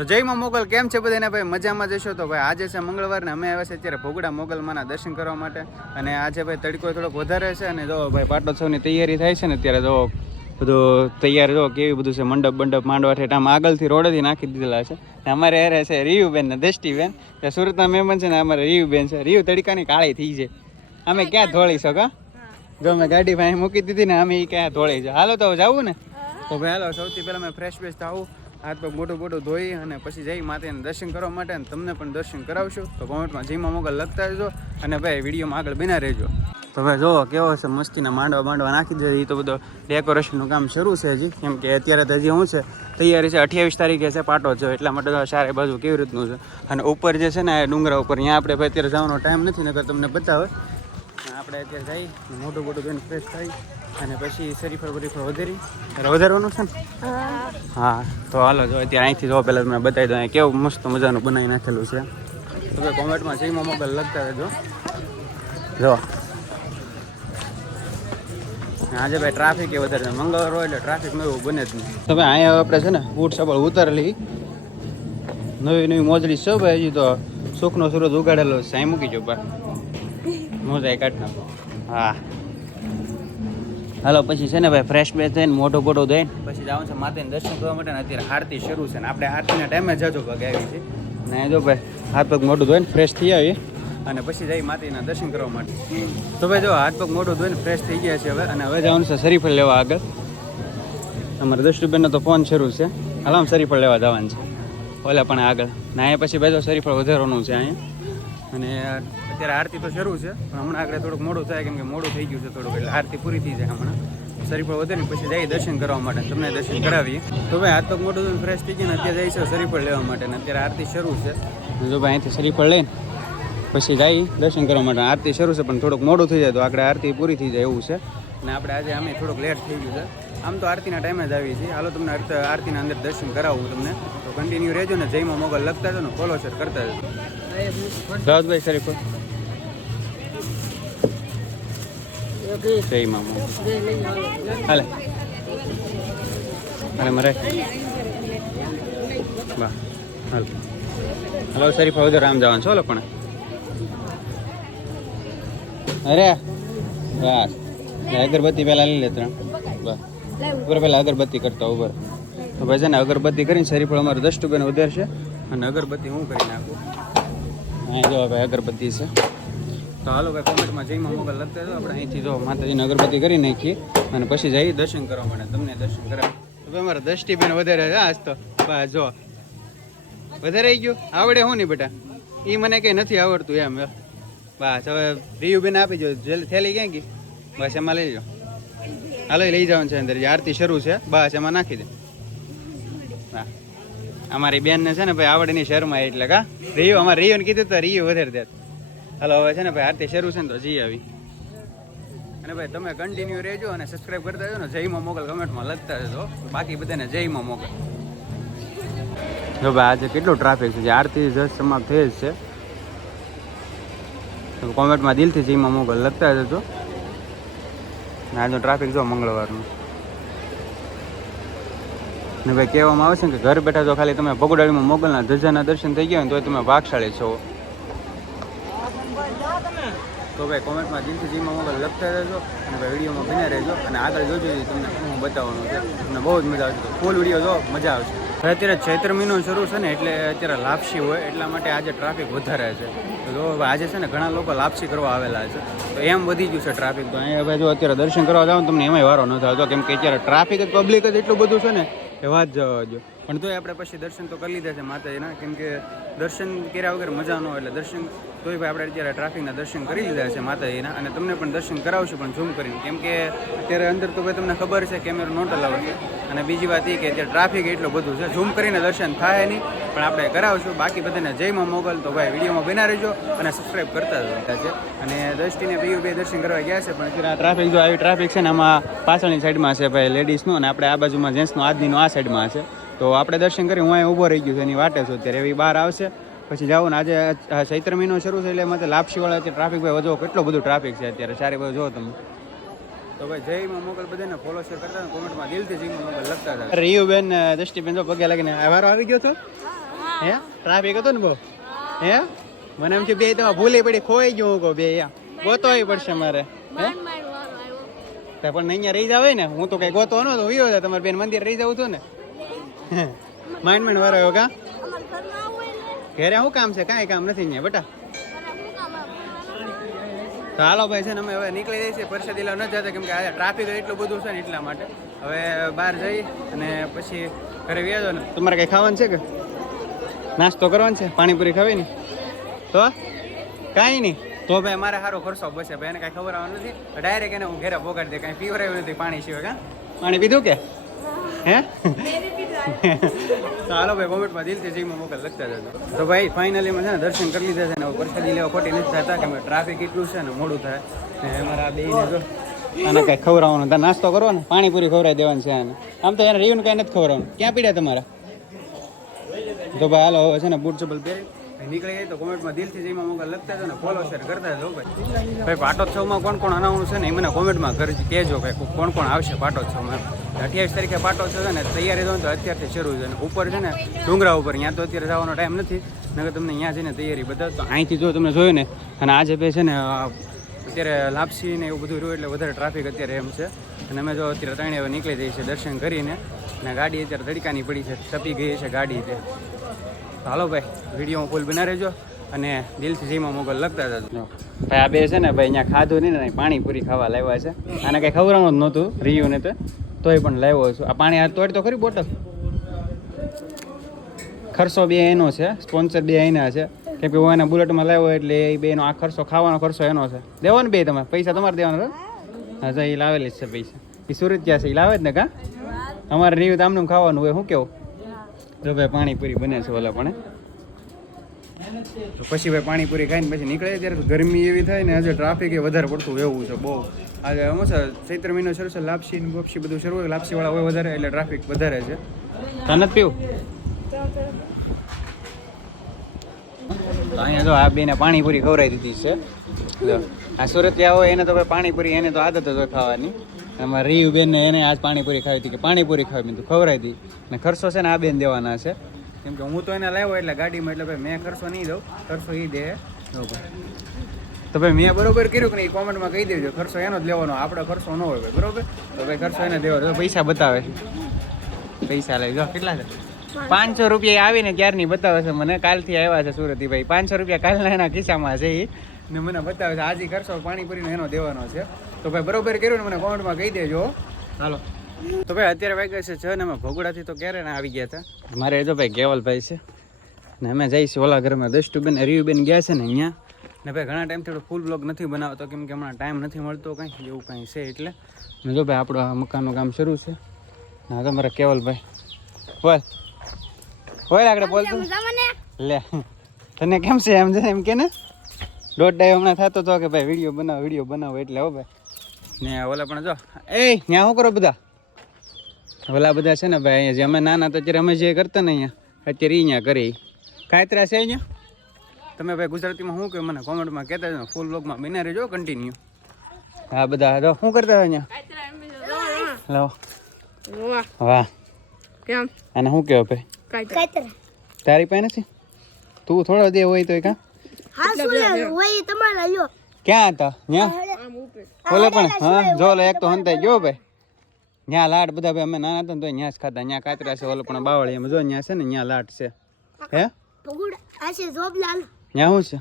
તો જયમાં મોગલ કેમ છે બધાને ભાઈ મજામાં જશો તો ભાઈ આજે છે મંગળવાર ને અમે આવ્યા છે અત્યારે ભોગડા મોગલમાંના દર્શન કરવા માટે અને આજે ભાઈ તડકો થોડોક વધારે છે અને જો ભાઈ પાટોત્સવની તૈયારી થાય છે ને અત્યારે જો બધું તૈયાર જો કેવી બધું છે મંડપ બંડપ માંડવા ઠેઠ આમ આગળથી રોડેથી નાખી દીધેલા છે ને અમારે યારે છે રીયુબેન ને દ્રષ્ટિબેન ત્યાં સુરતના મહેમાન છે ને અમારે રીયુબેન છે રીયુ તડકાની કાળી થઈ છે અમે ક્યાં ધોળી શકો જો અમે ગાડી ભાઈ મૂકી દીધી ને અમે ક્યાં ધોળી છે હાલો તો જવું ને તો ભાઈ હાલો સૌથી પહેલાં મેં ફ્રેશ બેસ્ટ આવું હાથ પગ મોટું મોટું ધોઈ અને પછી જઈ માતાને દર્શન કરવા માટે અને તમને પણ દર્શન કરાવશું તો કોમેન્ટમાં જયમાં મોગલ લખતા રહેજો અને ભાઈ વિડીયોમાં આગળ બના રહેજો તો ભાઈ જો કેવો છે મસ્તીના માંડવા નાખી દે એ તો બધો ડેકોરેશનનું કામ શરૂ છે હજી કેમ કે અત્યારે તો હજી શું છે તૈયારી છે 28 તારીખે છે પાટો છે એટલા માટે તો સારી બાજુ કેવી રીતનું છે અને ઉપર જે છે ને ડુંગરા ઉપર ત્યાં આપણે ભાઈ અત્યારે જવાનો ટાઈમ નથી નકર તમને બતાવે આપણે અત્યારે જઈ મોટું મોટું જોઈને ફ્રેશ થઈ અને પછી શરીફળ વધારવાનું છે ને હા તો હાલો જો અત્યારે અહીંથી જો પહેલાં તમને બતાવી દઉં કેવું મસ્ત મજાનું બનાવી નાખેલું છે તો ભાઈ કોમેન્ટમાં જયમાં મોગલ લખતા રહેજો જો આજે ભાઈ ટ્રાફિક એ વધારે મંગળવાર હોય એટલે ટ્રાફિકમાં એવું બને જ નહીં તો ભાઈ અહીંયા આપણે છે ને બૂટ સબળ ઉતારેલી નવી મોજડી છે ભાઈ હજી તો સુખનો સૂરજ ઉગાડેલો છે અહીં મૂકી જો ભાઈ મોજા કાઢ નાખો હા હાલો પછી છે ને ભાઈ ફ્રેશ બેસ થઈને મોટો બોટો દઈને પછી જવાનું છે માતાને દર્શન કરવા માટે ને અત્યારે આરતી શરૂ છે ને આપણે આરતીના ટાઈમે જજો પગ આવી છે ને જો ભાઈ હાથ પગ મોટું ધોઈને ફ્રેશ થઈ આવીએ અને પછી જઈ માતાના દર્શન કરવા માટે તો ભાઈ જો હાથ પગ મોટું ધોઈને ફ્રેશ થઈ ગયા છે હવે અને હવે જવાનું છે શરીફળ લેવા આગળ અમારા દૃષ્ટિબેનનો તો ફોન શરૂ છે હાલ આમ શરીફળ લેવા જવાનું છે ઓલા પણ આગળ ને અહીંયા પછી ભાઈ જો શરીફળ વધારવાનું છે અહીંયા અને અત્યારે આરતી તો શરૂ છે પણ હમણાં આગળ થોડુંક મોડું થાય કેમ કે મોડું થઈ ગયું છે થોડુંક એટલે આરતી પૂરી થઈ જાય હમણાં શરીફળ વધારીને પછી જઈએ દર્શન કરવા માટે તમને દર્શન કરાવીએ તો ભાઈ હાથ પગ મોટું ફ્રેશ થઈ ગયું ને અત્યારે જઈશું શરીફળ લેવા માટે ને અત્યારે આરતી શરૂ છે જો ભાઈ અહીંથી શરીફળ લઈને પછી જઈ દર્શન કરવા માટે આરતી શરૂ છે પણ થોડુંક મોડું થઈ જાય તો આગળ આરતી પૂરી થઈ જાય એવું છે અને આપણે આજે અમે થોડુંક લેટ થઈ ગયું છે આમ તો આરતીના ટાઈમે જ આવીએ છીએ હાલો તમને આરતીના અંદર દર્શન કરાવું તમને તો કન્ટિન્યુ રહેજો ને જયમાં મોગલ લખતા જો ને ફોલો શેર કરતા જજો રાવતભાઈ શરીફળ જયમાં મોગલ હાલે હાલે મરે વાહ હાલ હલો શરીફળ વધારે આમ જવાનું છો પણ અરે બસ અગરબત્તી પહેલાં લઈ લે 3 બસ ઉપર પહેલાં અગરબત્તી કરતા ઉપર તો ભાઈ છે ને અગરબત્તી કરીને શરીફળ અમારે દષ્ટુબેન વધારશે અને અગરબત્તી હું કરી નાખું અહીં જો ભાઈ અગરબત્તી છે તો હાલો ભાઈ કોમેન્ટમાં જયમાં મોગલ લખતા જો આપણે અહીંથી જો માતાજીને અગરબત્તી કરી નાખીએ અને પછી જઈ દર્શન કરવા માટે તમને દર્શન કરાવે તો ભાઈ અમારા દષ્ટિબેન વધારે છે આજ તો બસ જો વધારે આવી ગયું આવડે હું નહીં બેટા એ મને કંઈ નથી આવડતું એમ બસ હવે રીયુબેન આપી દો થેલી ક્યાં ગઈ બસ એમાં લઈ જાઓ હાલો લઈ જવાનું છે અંદર આરતી શરૂ છે બસ એમાં નાખી દે હા અમારી બેનને છે ને ભાઈ આવડે નહીં શહેરમાં એટલે કા રીયુ અમારે રીયુને કીધું તો રીયુ વધારે દે હાલો હવે છે ને ભાઈ આરતી શરૂ છે ને તો જઈ આવી અને ભાઈ તમે કન્ટિન્યુ રહેજો અને સબસ્ક્રાઈબ કરતા રહેજો ને જયમાં મોગલ કમેન્ટમાં લખતા રહેજો બાકી બધાને જયમાં મોગલ જો ભાઈ આજે કેટલું ટ્રાફિક છે આરતી જસ્ટ સમાપ્ત થઈ જ છે કોમેન્ટમાં દિલથી જયમાં મોગલ લખતા જજો આજનો ટ્રાફિક જો મંગળવારનું ને ભાઈ કહેવામાં આવે છે કે ઘર બેઠા જો ખાલી તમે ભગોડાળીમાં મોગલના ધજાના દર્શન થઈ ગયા હોય તો તમે ભાગશાળી છો તો ભાઈ કોમેન્ટમાં દિલથી જયમાં મોગલ લખતા રહેજો અને ભાઈ વિડીયોમાં બન્યા રહેજો અને આગળ જોજો તમને હું બતાવવાનું છે તમને બહુ જ મજા આવશે ફૂલ વિડીયો જો મજા આવશે અત્યારે ચૈત્ર મહિનો શરૂ છે ને એટલે અત્યારે લાપસી હોય એટલા માટે આજે ટ્રાફિક વધારે છે તો આજે છે ને ઘણા લોકો લાપસી કરવા આવેલા છે તો એમ વધી ગયું છે ટ્રાફિક તો અહીંયા ભાઈ જો અત્યારે દર્શન કરવા જાવ તમને એમાંય વારો ન થતો કેમ કે અત્યારે ટ્રાફિક જ પબ્લિક જ એટલું બધું છે ને એ વાત જવા દો પણ તોય આપણે પછી દર્શન તો કરી લીધા છે માતાજીના કેમ કે દર્શન કર્યા વગર મજા ન હોય એટલે દર્શન તોય ભાઈ આપણે અત્યારે ટ્રાફિકના દર્શન કરી લીધા છે માતાજીના અને તમને પણ દર્શન કરાવશું પણ ઝૂમ કરીને કેમ કે અત્યારે અંદર તો ભાઈ તમને ખબર છે કેમેરો નોટ અલાવ છે અને બીજી વાત એ કે અત્યારે ટ્રાફિક એટલું બધું છે ઝૂમ કરીને દર્શન થાય નહીં પણ આપણે કરાવશું બાકી બધાને જયમાં મોગલ તો ભાઈ વિડીયોમાં બના રહેજો અને સબસ્ક્રાઈબ કરતા છે અને દૃષ્ટિને બે દર્શન કરવા ગયા છે પણ અત્યારે આ ટ્રાફિક જો આવી ટ્રાફિક છે ને આમાં પાછળની સાઈડમાં છે ભાઈ લેડીઝનું અને આપણે આ બાજુમાં જેન્ટ્સનું આજનીનું આ સાઈડમાં છે તો આપણે દર્શન કરી હું અહીં ઊભો રહી ગયું છે એની વાટે છું અત્યારે એવી બહાર આવશે પછી જાઓ ને આજે ચૈત્ર મહિનો શરૂ છે એટલે એમાં લાપસીવાળા અત્યારે ટ્રાફિક ભાઈ વધો કેટલો બધું ટ્રાફિક છે અત્યારે સારી બધું જો તમે તો ભાઈ જયમાં મોગલ બધાને ફોલો શેર કરતા કોમેન્ટમાં દિલથી જયમાં મોગલ લખતા હતા રીયુબેન દ્રષ્ટિબેન જો પગે લાગીને વારો આવી ગયો તો હે ટ્રાફિક હતો ને બહુ હે મને એમ છે બે તમારે ભૂલી પડી ખોઈ ગયું હું કહું બે ગોતોય પડશે મારે હે પણ અહીંયા રહી જાવ ને હું તો કઈ ગોતો નતો વિયો હતા તમારે બેન મંદિર રહી જવું હતું ને માંડ વારો આવ્યો કા ઘરે શું કામ છે કાંઈ કામ નથી અહીંયા બેટા તો હાલો ભાઈ છે ને અમે હવે નીકળી જઈએ છીએ પરસાદી લેવા ન જતા કેમ કે આજે ટ્રાફિક એટલું બધું છે ને એટલા માટે હવે બહાર જઈ અને પછી ઘરે વ્યાજો ને તમારે કંઈ ખાવાનું છે કે નાસ્તો કરવાનો છે પાણીપુરી ખાવી ને તો કાંઈ નહીં તો ભાઈ મારે સારો ખર્ચો બસે ભાઈ એને કાંઈ ખબર આવવાનું નથી ડાયરેક્ટ એને હું ઘરે પોગાડી દે કાંઈ પીવરાયું નથી પાણી સિવાય કા પાણી પીધું કે હે તો હાલો ભાઈ કોમેન્ટમાં દિલથી જીમાં મોકલ લખતા જજો તો ભાઈ ફાઇનલીમાં છે ને દર્શન કરી લીધા છે ને પ્રસાદી લેવા ખોટી નથી થતા કેમ કે ટ્રાફિક એટલું છે ને મોડું થાય ને અમારા બેને જો આને કાંઈ ખવડાવવાનું ત્યાં નાસ્તો કરવો ને પાણીપુરી ખવડાવી દેવાનું છે આને આમ તો એને રીવને કાંઈ નથી ખવડાવવાનું ક્યાં પીડ્યા તમારા તો ભાઈ હાલો હવે છે ને બૂટ ચપ્પલ પહેરી નીકળી જાય તો કોમેન્ટમાં દિલથી જેમાં મોકલ લખતા જો ને ફોલો શેર કરતા જો ભાઈ પાટોત્સવમાં કોણ કોણ અનાઉન્સ છે ને એ મને કોમેન્ટમાં કહેજો ભાઈ કોણ કોણ આવશે પાટોત્સવમાં 28 તારીખે પાટોત્સવ છે ને તૈયારી દો તો અત્યારથી શરૂ છે ને ઉપર છે ને ડુંગરા ઉપર ત્યાં તો અત્યારે જવાનો ટાઈમ નથી નકર તમને ત્યાં જઈને તૈયારી બધા તો અહીંથી જો તમને જોયું ને અને આજે બે છે ને અત્યારે લાપસી ને એવું બધું રહ્યું એટલે વધારે ટ્રાફિક અત્યારે એમ છે અને અમે જો અત્યારે ત્રણે હવે નીકળી જઈએ છીએ દર્શન કરીને અને ગાડી અત્યારે તડકાની પડી છે તપી ગઈ છે ગાડી તે હાલો ભાઈ વિડીયોમાં ફૂલ બના રહેજો અને દિલથી જીમાં મોકલ લખતા જજો ભાઈ આ બે છે ને ભાઈ અહીંયા ખાધું નહીં ને પાણીપુરી ખાવા લાવ્યા છે આને કંઈ ખવડાવવાનું જ નહોતું રિયુને તોય પણ લાવ્યો છું આ પાણી આ તોડ તો ખરી બોટલ ખર્ચો બે એનો છે સ્પોન્સર બે એના છે કેમ કે હું એના બુલેટમાં લાવ્યો એટલે એ બેનો આ ખર્ચો ખાવાનો ખર્ચો એનો છે દેવો ને બે તમારે પૈસા તમારે દેવાના હા તો એ લાવેલી જ છે પૈસા એ સુરત જ્યાં છે એ લાવે જ ને કા અમારે રિયુ તો આમનું ખાવાનું હોય શું કેવું જો ભાઈ પાણીપુરી બને છે ઓલા પણ તો પછી ભાઈ પાણીપુરી ખાઈને પછી નીકળે ત્યારે ગરમી એવી થાય ને આજે ટ્રાફિક એ વધારે પડતું એવું છે બહુ આજે એમ છે ચૈત્ર મહિનો શરૂ છે લાપસી ને બોપસી બધું શરૂ હોય લાપસીવાળા હોય વધારે એટલે ટ્રાફિક વધારે છે તને જ પીવું અહીંયા જો આ બેને પાણીપુરી ખવડાવી દીધી છે જો આ સુરતિયા હોય એને તો ભાઈ પાણીપુરી એને તો આદત જ હોય ખાવાની એમાં રીયુ બેનને એને આજ પાણીપુરી ખાવી હતી કે પાણીપુરી ખાવી મેં તું ખવડાવી દી અને ખર્ચો છે ને આ બેન દેવાના છે કેમ કે હું તો એને લાવ્યો એટલે ગાડીમાં એટલે ભાઈ મેં ખર્ચો નહીં દઉં ખર્ચો એ દે તો ભાઈ મેં બરોબર કર્યું કે નહીં કોમેન્ટમાં કહી દેજો ખર્ચો એનો જ લેવાનો આપણો ખર્ચો ન હોય ભાઈ બરોબર તો ભાઈ ખર્ચો એને દેવાનો પૈસા બતાવે પૈસા લઈ જો કેટલા છે 500 રૂપિયા આવીને ક્યારની બતાવે છે મને કાલથી આવ્યા છે સુરતથી ભાઈ 500 રૂપિયા કાલના એના ખિસ્સામાં છે એ ને મને બતાવે છે આજે ખર્ચો પાણીપુરીનો એનો દેવાનો છે તો ભાઈ બરોબર કર્યું ને મને કોમેન્ટમાં કહી દેજો હાલો તો ભાઈ અત્યારે વાગ્યા છે 6 ને અમે ભોગડાથી તો ક્યારે ના આવી ગયા હતા મારે જો ભાઈ કેવલભાઈ છે ને અમે જઈશું ઓલા ઘરમાં દસ્ટુબેન રીયુબેન ગયા છે ને અહીંયા ને ભાઈ ઘણા ટાઈમથી ફૂલ બ્લોગ નથી બનાવતો કેમ કે હમણાં ટાઈમ નથી મળતો કંઈ એવું કંઈ છે એટલે ને જો ભાઈ આપણું આ મકાનનું કામ શરૂ છે ના તમારા કેવલભાઈ બોલ હોય આગળ બોલતું લે તને કેમ છે એમ છે એમ કે ને દોઢ ટાઈમ હમણાં થતો હતો કે ભાઈ વિડીયો બનાવો એટલે હો ભાઈ ને ઓલા પણ જો એ ત્યાં શું કરો બધા ઓલા બધા છે ને ભાઈ અહીંયા જે અમે નાના તો અત્યારે અમે જે કરતા ને અહીંયા અત્યારે અહીંયા કરી કાયતરા છે અહીંયા તમે ભાઈ ગુજરાતીમાં શું કહ્યું મને કોમેન્ટમાં કહેતા છો ફૂલ બ્લોગમાં બિના રહેજો કન્ટિન્યુ હા બધા જો શું કરતા હતા અહીંયા લો વાહ કેમ અને શું કહો ભાઈ તારી પાસે નથી તું થોડો દે હોય તો કા ક્યાં હતા ત્યાં ઓલે પણ હા જો એક તો હંતાઈ ગયો ભાઈ ત્યાં લાટ બધા ભાઈ અમે નાના હતા ને તો ત્યાં જ ખાતા ત્યાં કાતરા છે ઓલે પણ બાવળી એમ જો ત્યાં છે ને ત્યાં લાટ છે હે ત્યાં શું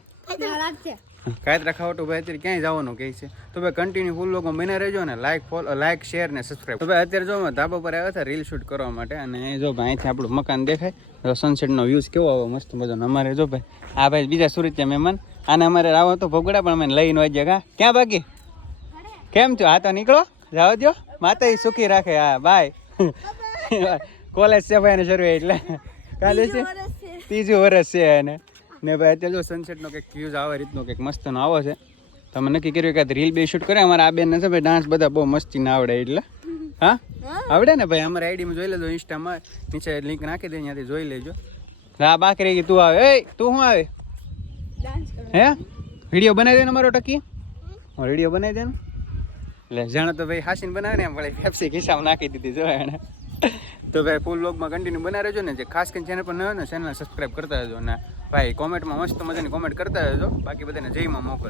છે કાતરા ખાવટું ભાઈ અત્યારે ક્યાંય જવાનું કહે છે તો ભાઈ કન્ટિન્યુ ફૂલ લોકો બને રહેજો ને લાઈક શેર ને સબસ્ક્રાઈબ તો ભાઈ અત્યારે જો અમે ધાબા પર આવ્યા હતા રીલ શૂટ કરવા માટે અને જો ભાઈ અહીંથી આપણું મકાન દેખાય સનસેટનો વ્યૂઝ કેવો આવે મસ્ત મજાનો અમારે જો ભાઈ આ ભાઈ બીજા સુરતીયા મહેમાન આને અમારે આવો તો ભોગડા પણ અમે લઈને આવી ગયા ક્યાં બાકી કેમ થયું આ તો નીકળો જાવ દો માતા સુખી રાખે હા બાય કોલેજ છે ભાઈ એને શરૂ એટલે કાલે છે 3 વર્ષ છે એને ને ભાઈ અત્યારે જો સનસેટનો કંઈક વ્યૂઝ આવે રીતનો કંઈક મસ્તનો આવો છે તમે નક્કી કર્યું કે રીલ બે શૂટ કરે અમારા આ બેન છે ભાઈ ડાન્સ બધા બહુ મસ્તી ના આવડે એટલે હા આવડે ને ભાઈ અમારા આઈડીમાં જોઈ લેજો ઇન્સ્ટામાં નીચે લિંક નાખી દે ત્યાંથી જોઈ લેજો હા બાકી ગઈ તું આવે એ તું શું આવે હે વિડીયો બનાવી દે ને અમારો ટકી વિડીયો બનાવી દે ને એટલે જાણો તો ભાઈ હાસીન બનાવે ને એમ વળી પેપ્સી ખિસ્સામાં નાખી દીધી જો એને તો ભાઈ ફૂલ વ્લોગમાં કન્ટિન્યુ બના રહેજો ને, જે ખાસ કરીને ચેનલ પર ન હોય ને ચેનલ સબસ્ક્રાઈબ કરતા રહેજો, અને ભાઈ કોમેન્ટમાં મસ્ત મજાની કોમેન્ટ કરતા રહેજો. બાકી બધાને જયમાં મોકલ.